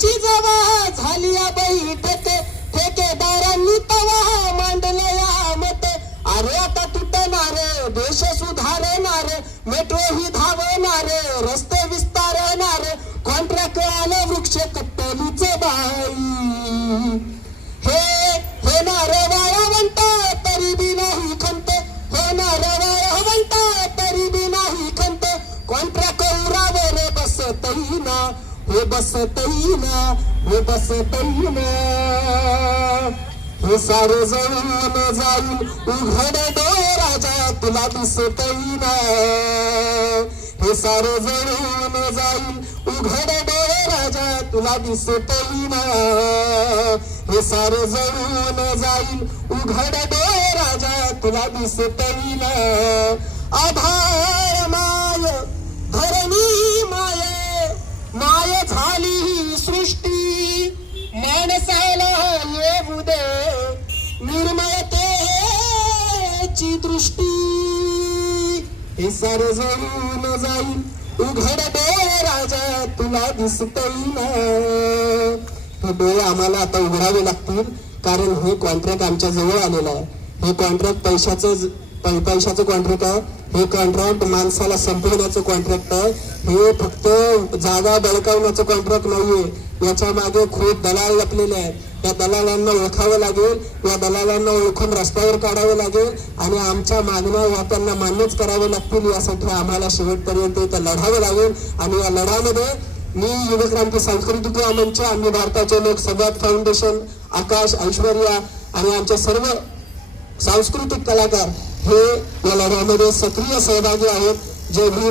त्यांची जवा झाली या बैठक ठेकेदारांनी तवा मांडलं या मत अरे आता तुटणार देश सुधारणार मेट्रो ही धावणार रस्ते विस्तारणार कॉन्ट्रॅक्ट आलं वृक्ष कट्टलीच बाई हे नारे वाळवंट तरी बी नाही खंत हे नारे वाळवंट तरी बी नाही खंत कॉन्ट्रॅक्ट उरावर बसतही ना हे बसतही ना हे बसतही ना हे सारे जळून जाईल उघड राजा तुला दिसतही ना हे सारे जळून जाईल उघड राजा तुला दिसतही ना हे सारे जळून जाईल उघड राजा तुला दिसतही ना आधार माय धरणी माय माय झाली ही सृष्टी माणसाला येऊ दे निर्मयतेची दृष्टी हे सारं जळून जाईल उघड राजा तुला दिसतही ना हे डोळे आम्हाला आता उघडावे लागतील कारण हे कॉन्ट्रॅक्ट आमच्या जवळ आलेलं आहे हे कॉन्ट्रॅक्ट पैशाचं कॉन्ट्रॅक्ट आहे हे कॉन्ट्रॅक्ट माणसाला संपवण्याचं कॉन्ट्रॅक्ट आहे हे फक्त जागा बळकावण्याचं कॉन्ट्रॅक्ट नाहीये याच्या मागे खूप दलाल लपलेले आहेत या दलालांना ओळखावं लागेल या दलालांना ओळखून रस्त्यावर काढावं लागेल आणि आमच्या मागण्या या त्यांना मान्यच करावे लागतील यासाठी आम्हाला शेवटपर्यंत इथं लढावं लागेल आणि या लढ्यामध्ये मी युवक्रांती सांस्कृतिक मंच आम्ही भारताचे लोक संवाद फाउंडेशन आकाश ऐश्वर्या आणि आमचे सर्व सांस्कृतिक कलाकार हे या लढ्यामध्ये सक्रिय सहभागी आहेत जय भीम